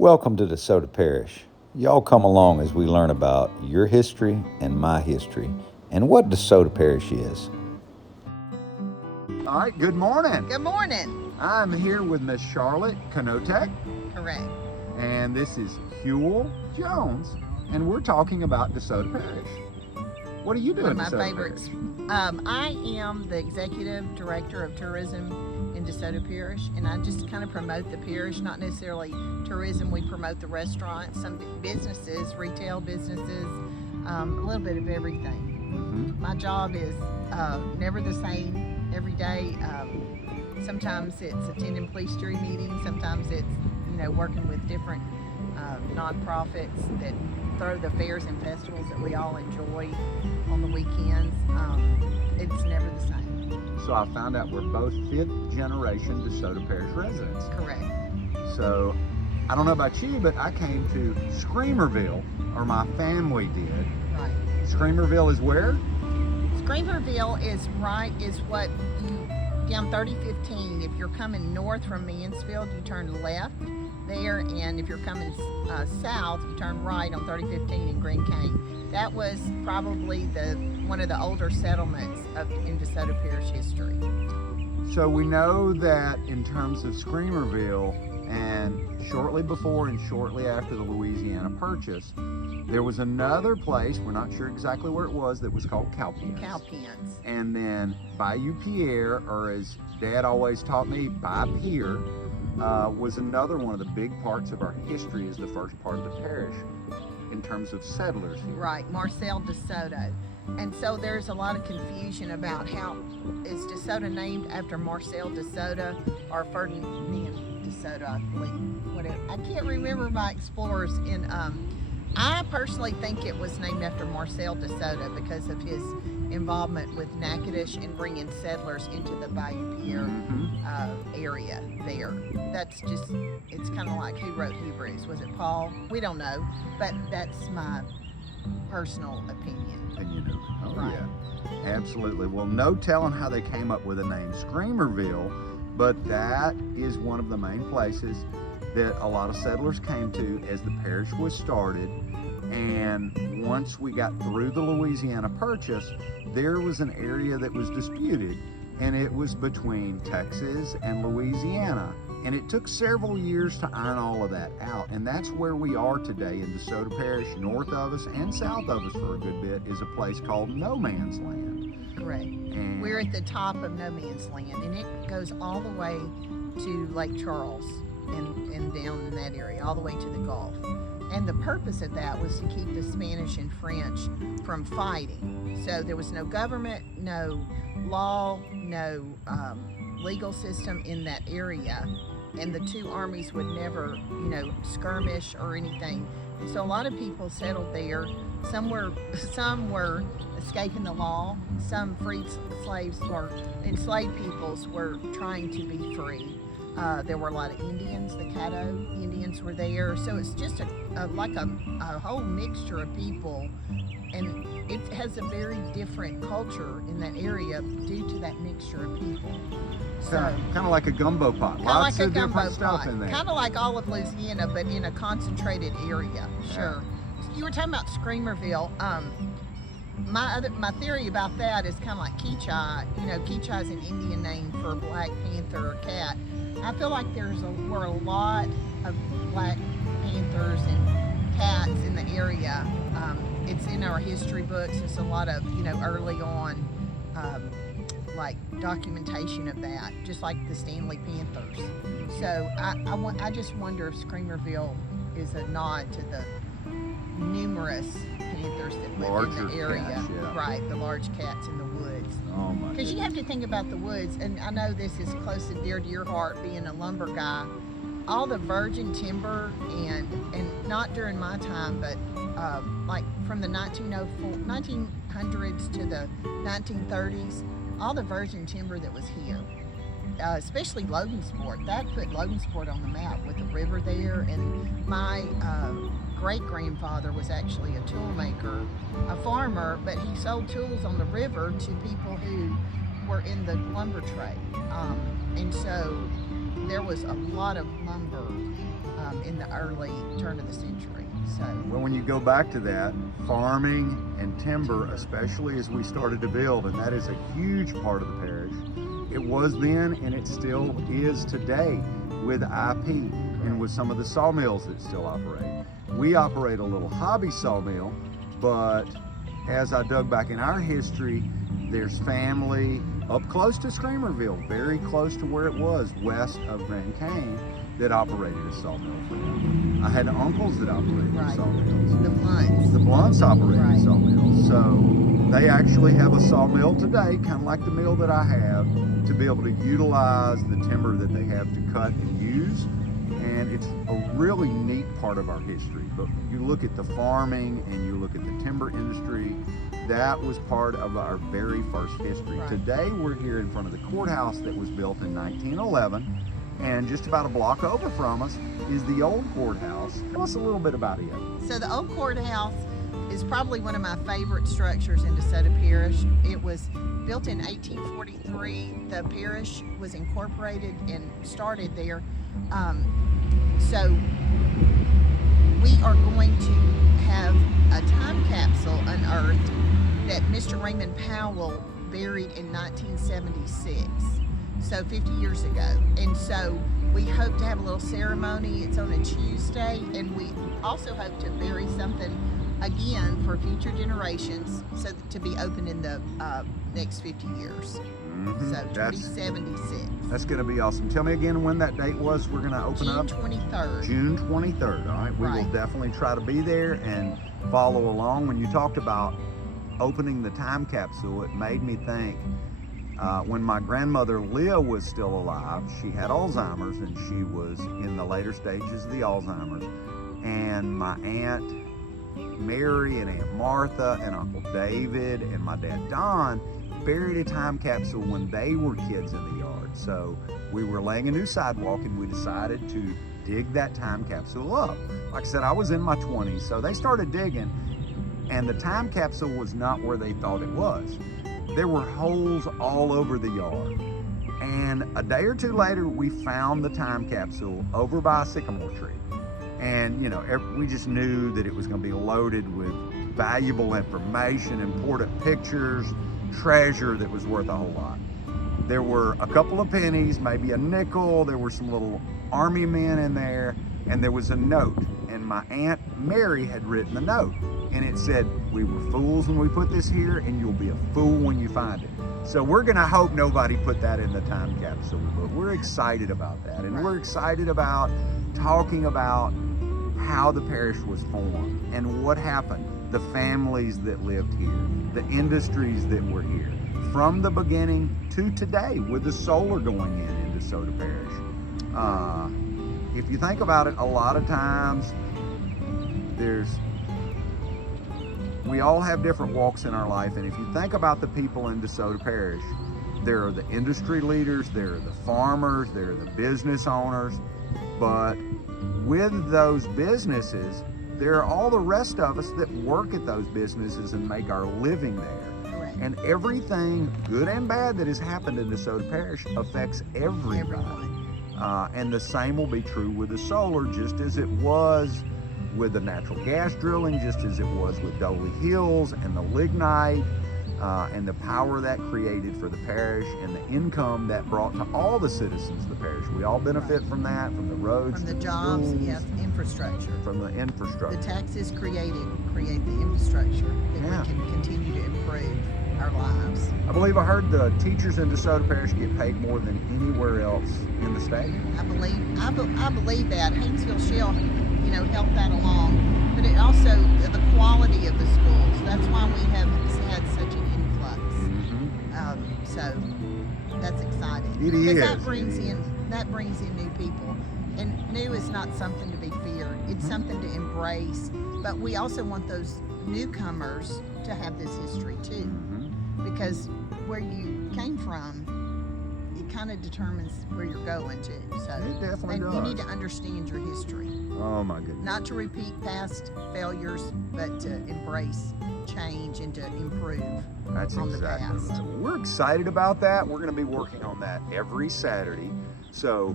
Welcome to DeSoto Parish. Y'all come along as we learn about your history and my history and what DeSoto Parish is. All right, good morning. Good morning. I'm here with Miss Charlotte Kanotek, Correct. and this is Huel Jones, and we're talking about DeSoto Parish. What are you doing? One of my favorites. I am the executive director of tourism in DeSoto Parish, and I just kind of promote the parish, not necessarily tourism. We promote the restaurants, some businesses, retail businesses, a little bit of everything. My job is never the same every day. Sometimes it's attending police jury meetings. Sometimes it's working with different nonprofits that throw the fairs and festivals that we all enjoy on the weekends. It's never the same. So I found out we're both fifth generation DeSoto Parish residents. Correct. So I don't know about you, but I came to Screamerville, or my family did. Right. Screamerville is where? Screamerville is what down 3015. If you're coming north from Mansfield, you turn left there, and if you're coming south, you turn right on 3015 in Green Cane. That was probably one of the older settlements in DeSoto Parish history. So we know that in terms of Screamerville, and shortly before and shortly after the Louisiana Purchase, there was another place, we're not sure exactly where it was, that was called Cowpens. Cowpens. And then Bayou Pierre, or as Dad always taught me, By Pier, was another one of the big parts of our history as the first part of the parish in terms of settlers here. Right, Marcel DeSoto. And so there's a lot of confusion about how is DeSoto named after Marcel DeSoto or Ferdinand DeSoto, I believe. Whatever. I can't remember my explorers I personally think it was named after Marcel DeSoto because of his involvement with Natchitoches and bringing settlers into the Bayou Pierre area there. That's just, it's kind of like who wrote Hebrews. Was it Paul? We don't know, but that's my personal opinion. Oh, right. Yeah, absolutely. Well, no telling how they came up with the name Screamerville, but that is one of the main places that a lot of settlers came to as the parish was started. And once we got through the Louisiana Purchase, there was an area that was disputed, and it was between Texas and Louisiana. And it took several years to iron all of that out, and that's where we are today in DeSoto Parish. North of us and south of us for a good bit is a place called No Man's Land. Correct. And we're at the top of No Man's Land, and it goes all the way to Lake Charles and down in that area, all the way to the Gulf. And the purpose of that was to keep the Spanish and French from fighting. So there was no government, no law, no legal system in that area, and the two armies would never, skirmish or anything. So a lot of people settled there. Some were escaping the law. Some freed slaves or enslaved peoples were trying to be free. There were a lot of Indians. The Caddo Indians were there. So it's just like a whole mixture of people, and it has a very different culture in that area due to that mixture of people. So kind of like a gumbo pot. Lots of different stuff in there. Kind of like all of Louisiana, but in a concentrated area. Sure. Yeah. You were talking about Screamerville. My theory about that is kind of like Keachai. Keachai is an Indian name for Black Panther or cat. I feel like were a lot of Black Panthers and cats in the area. It's in our history books. It's a lot of, early on, like documentation of that, just like the Stanley Panthers. So I just wonder if Screamerville is a nod to the numerous panthers that live in the area. Cats, yeah. Right, the large cats in the woods. Oh my! Because you have to think about the woods, and I know this is close and dear to your heart, being a lumber guy. All the virgin timber, and not during my time, but like from the 1900s to the 1930s, all the virgin timber that was here, especially Logansport, that put Logansport on the map with the river there. And my great-grandfather was actually a tool maker, a farmer, but he sold tools on the river to people who were in the lumber trade. And so there was a lot of lumber in the early turn of the century. So, well, when you go back to that, farming and timber, especially as we started to build, and that is a huge part of the parish. It was then, and it still is today with IP and with some of the sawmills that still operate. We operate a little hobby sawmill, but as I dug back in our history, there's family up close to Screamerville, very close to where it was, west of Grand Cane, that operated a sawmill for them. I had uncles that operated sawmills. The Blunts. The Blunts operated sawmills. So they actually have a sawmill today, kind of like the mill that I have, to be able to utilize the timber that they have to cut and use. And it's a really neat part of our history. But you look at the farming and you look at the timber industry, that was part of our very first history. Right. Today we're here in front of the courthouse that was built in 1911, and just about a block over from us is the old courthouse. Tell us a little bit about it. So the old courthouse is probably one of my favorite structures in DeSoto Parish. It was built in 1843. The parish was incorporated and started there. So we are going to have a time capsule unearthed that Mr. Raymond Powell buried in 1976, so 50 years ago. And so we hope to have a little ceremony. It's on a Tuesday, and we also hope to bury something again for future generations, so that to be opened in the next 50 years. So 2076. That's going to be awesome. Tell me again when that date was. We're going to open up June 23rd. June 23rd. All right. We will definitely try to be there and follow along. When you talked about opening the time capsule, it made me think when my grandmother Leah was still alive, she had Alzheimer's, and she was in the later stages of the Alzheimer's. And my Aunt Mary and Aunt Martha and Uncle David and my dad Don buried a time capsule when they were kids in the yard. So we were laying a new sidewalk, and we decided to dig that time capsule up. Like I said, I was in my 20s, so they started digging, and the time capsule was not where they thought it was. There were holes all over the yard. And a day or two later, we found the time capsule over by a sycamore tree. And, you know, we just knew that it was going to be loaded with valuable information, important pictures, treasure that was worth a whole lot. There were a couple of pennies, maybe a nickel. There were some little army men in there, and there was a note. And my Aunt Mary had written the note, and it said, "We were fools when we put this here, and you'll be a fool when you find it." So we're gonna hope nobody put that in the time capsule, but we're excited about that. And we're excited about talking about how the parish was formed and what happened, the families that lived here, the industries that were here, from the beginning to today with the solar going in DeSoto Parish. If you think about it, a lot of times we all have different walks in our life, and if you think about the people in DeSoto Parish, there are the industry leaders, there are the farmers, there are the business owners, but with those businesses, there are all the rest of us that work at those businesses and make our living there. Correct. And everything, good and bad, that has happened in DeSoto Parish affects everyone. And the same will be true with the solar, just as it was with the natural gas drilling, just as it was with Dolly Hills and the lignite, and the power that created for the parish and the income that brought to all the citizens of the parish. We all benefit from that, from the roads, from the to jobs, schools, yes, infrastructure. from the infrastructure. The taxes create the infrastructure that we can continue to improve our lives. I believe I heard the teachers in DeSoto Parish get paid more than anywhere else in the state. I believe that. Haynesville Shell, helped that along, but it also the quality of the schools. That's why we have had such an influx. So that's exciting. It is. That brings in new people, and new is not something to be feared. It's something to embrace. But we also want those newcomers to have this history too, because where you came from, it kind of determines where you're going to. So it definitely does. You need to understand your history. Oh my goodness. Not to repeat past failures, but to embrace change and to improve on the past. Right. We're excited about that. We're going to be working on that every Saturday. So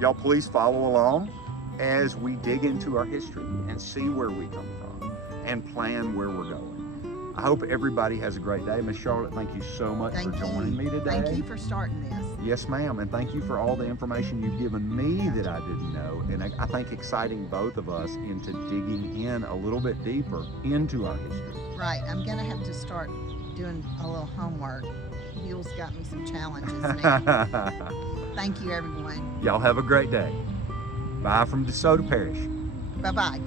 y'all please follow along as we dig into our history and see where we come from and plan where we're going. I hope everybody has a great day. Miss Charlotte, thank you so much for joining me today. Thank you for starting this. Yes, ma'am, and thank you for all the information you've given me that I didn't know, and I think exciting both of us into digging in a little bit deeper into our history. Right, I'm gonna have to start doing a little homework. Hill's got me some challenges now. Thank you, everyone. Y'all have a great day. Bye from DeSoto Parish. Bye-bye.